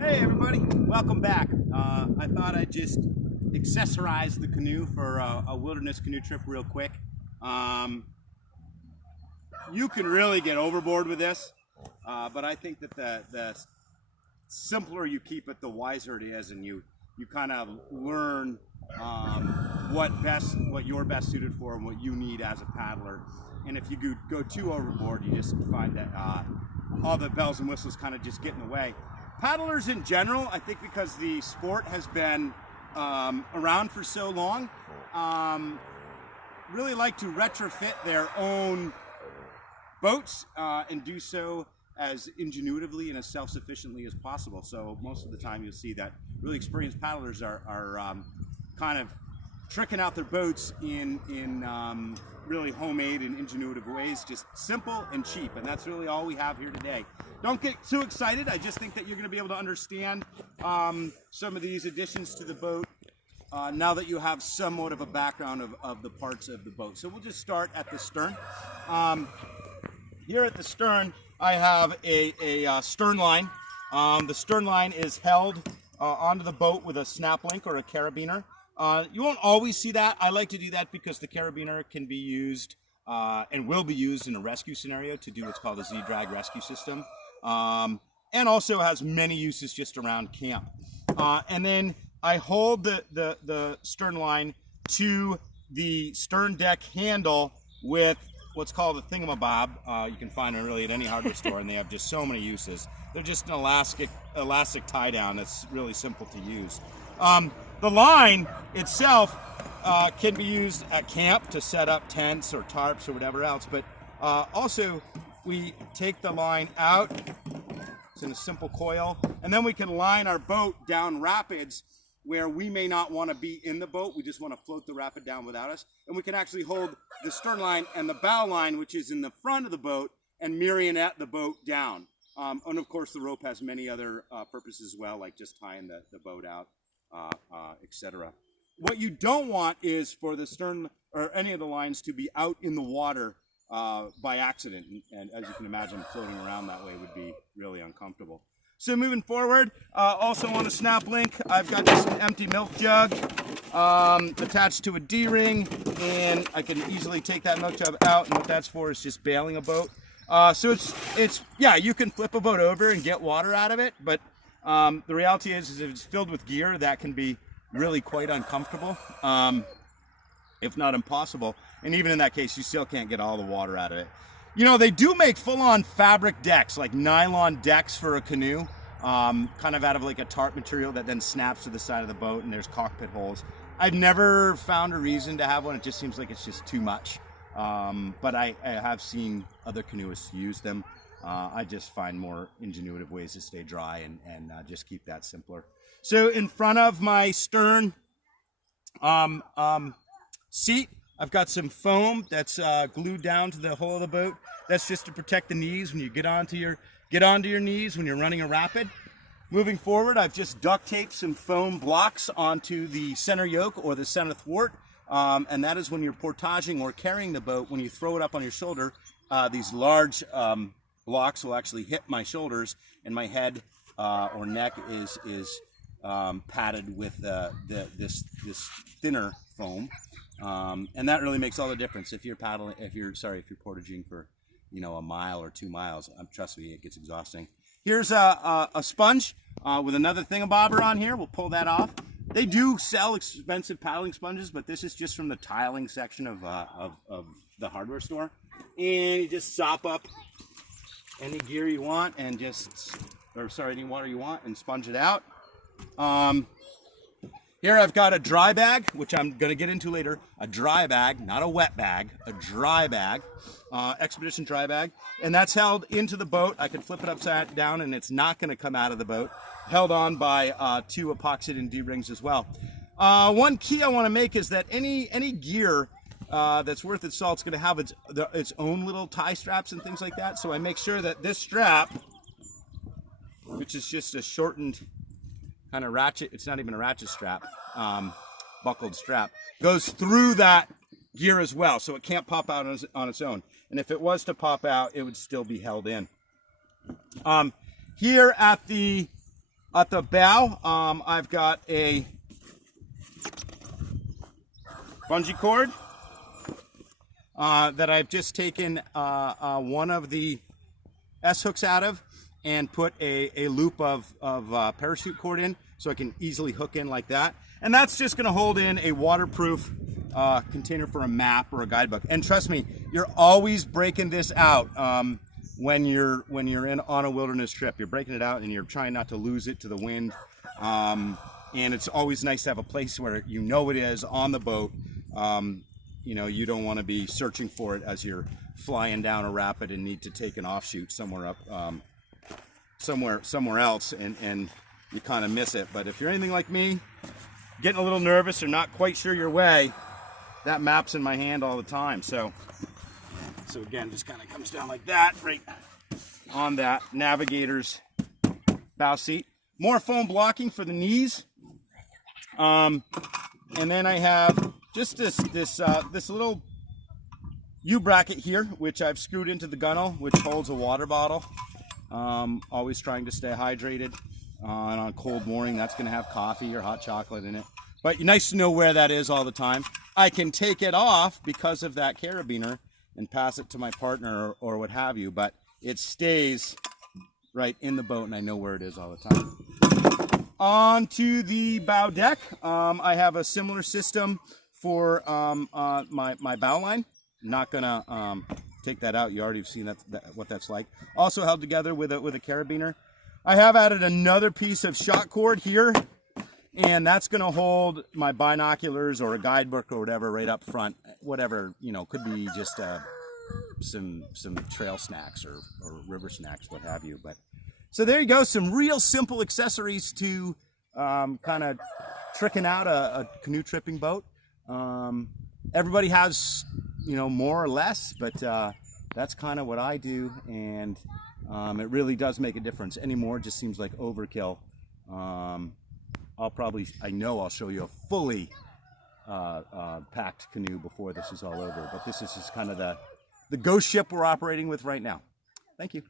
Hey everybody, welcome back. I thought I'd just accessorize the canoe for a wilderness canoe trip real quick. You can really get overboard with this, but I think that the simpler you keep it, the wiser it is, and you kind of learn what you're best suited for and what you need as a paddler. And if you go too overboard, you just find that all the bells and whistles kind of just get in the way. Paddlers in general, I think because the sport has been around for so long, really like to retrofit their own boats and do so as ingenuitively and as self-sufficiently as possible. So most of the time you'll see that really experienced paddlers are kind of tricking out their boats in really homemade and ingenuitive ways, just simple and cheap, and that's really all we have here today. Don't get too excited. I just think that you're going to be able to understand some of these additions to the boat now that you have somewhat of a background of the parts of the boat. So we'll just start at the stern. Here at the stern, I have a stern line. The stern line is held onto the boat with a snap link or a carabiner. You won't always see that. I like to do that because the carabiner can be used and will be used in a rescue scenario to do what's called a Z-drag rescue system. And also has many uses just around camp. And then I hold the stern line to the stern deck handle with what's called a thingamabob. You can find them really at any hardware store, and they have just so many uses. They're just an elastic tie down that's really simple to use. The line itself can be used at camp to set up tents or tarps or whatever else, but also we take the line out. It's in a simple coil, and then we can line our boat down rapids where we may not want to be in the boat. We just want to float the rapid down without us, and we can actually hold the stern line and the bow line, which is in the front of the boat, and marionette the boat down. And of course the rope has many other purposes as well, like just tying the boat out, etc. What you don't want is for the stern or any of the lines to be out in the water by accident, and as you can imagine, floating around that way would be really uncomfortable. So moving forward, also on a snap link, I've got just an empty milk jug attached to a D-ring, and I can easily take that milk jug out, and what that's for is just bailing a boat. So it's yeah, you can flip a boat over and get water out of it, but the reality is if it's filled with gear, that can be really quite uncomfortable, if not impossible. And even in that case, you still can't get all the water out of it. You know, they do make full-on fabric decks, like nylon decks for a canoe, kind of out of like a tarp material that then snaps to the side of the boat, and there's cockpit holes. I've never found a reason to have one. It just seems like it's just too much. But I have seen other canoeists use them. I just find more ingenuitive ways to stay dry and just keep that simpler. So in front of my stern seat, I've got some foam that's glued down to the hull of the boat. That's just to protect the knees when you get onto your knees when you're running a rapid. Moving forward, I've just duct taped some foam blocks onto the center yoke or the center thwart, and that is when you're portaging or carrying the boat. When you throw it up on your shoulder, these large blocks will actually hit my shoulders, and my head or neck is padded with this thinner foam, and that really makes all the difference. If you're portaging for a mile or 2 miles, trust me, it gets exhausting. Here's a sponge with another thingamabobber on here. We'll pull that off. They do sell expensive paddling sponges, but this is just from the tiling section of the hardware store. And you just sop up any gear you want and any water you want and sponge it out. Here I've got a dry bag, which I'm going to get into later. A dry bag, not a wet bag, a dry bag, expedition dry bag. And that's held into the boat. I can flip it upside down and it's not going to come out of the boat. Held on by 2 epoxy and D-rings as well. One key I want to make is that any gear that's worth its salt is going to have its own little tie straps and things like that. So I make sure that this strap, which is just a shortened kind of ratchet, it's not even a ratchet strap, buckled strap, goes through that gear as well, so it can't pop out on its own. And if it was to pop out, it would still be held in. Here at the At the bow, I've got a bungee cord that I've just taken one of the S-hooks out of and put a loop of parachute cord in, so I can easily hook in like that. And that's just going to hold in a waterproof container for a map or a guidebook. And trust me, you're always breaking this out when you're on a wilderness trip. You're breaking it out and you're trying not to lose it to the wind. And it's always nice to have a place where you know it is on the boat. You know, you don't want to be searching for it as you're flying down a rapid and need to take an offshoot somewhere up, somewhere else, and you kind of miss it. But if you're anything like me, getting a little nervous or not quite sure your way, that map's in my hand all the time. So again, just kind of comes down like that, right on that navigator's bow seat. More foam blocking for the knees, and then I have just this little U-bracket here, which I've screwed into the gunnel, which holds a water bottle. Always trying to stay hydrated. And on a cold morning, that's going to have coffee or hot chocolate in it. But nice to know where that is all the time. I can take it off because of that carabiner and pass it to my partner or what have you, but it stays right in the boat and I know where it is all the time. On to the bow deck. I have a similar system for my bow line. Not gonna take that out. You already have seen what that's like. Also held together with a carabiner. I have added another piece of shot cord here, and that's gonna hold my binoculars or a guidebook or whatever right up front. Whatever, you know, could be just some trail snacks or river snacks, what have you. But so there you go, some real simple accessories to kind of tricking out a canoe tripping boat. Everybody has, you know, more or less, but that's kind of what I do, and it really does make a difference. Anymore, it just seems like overkill. I know I'll show you a fully packed canoe before this is all over, but this is just kind of the ghost ship we're operating with right now. Thank you.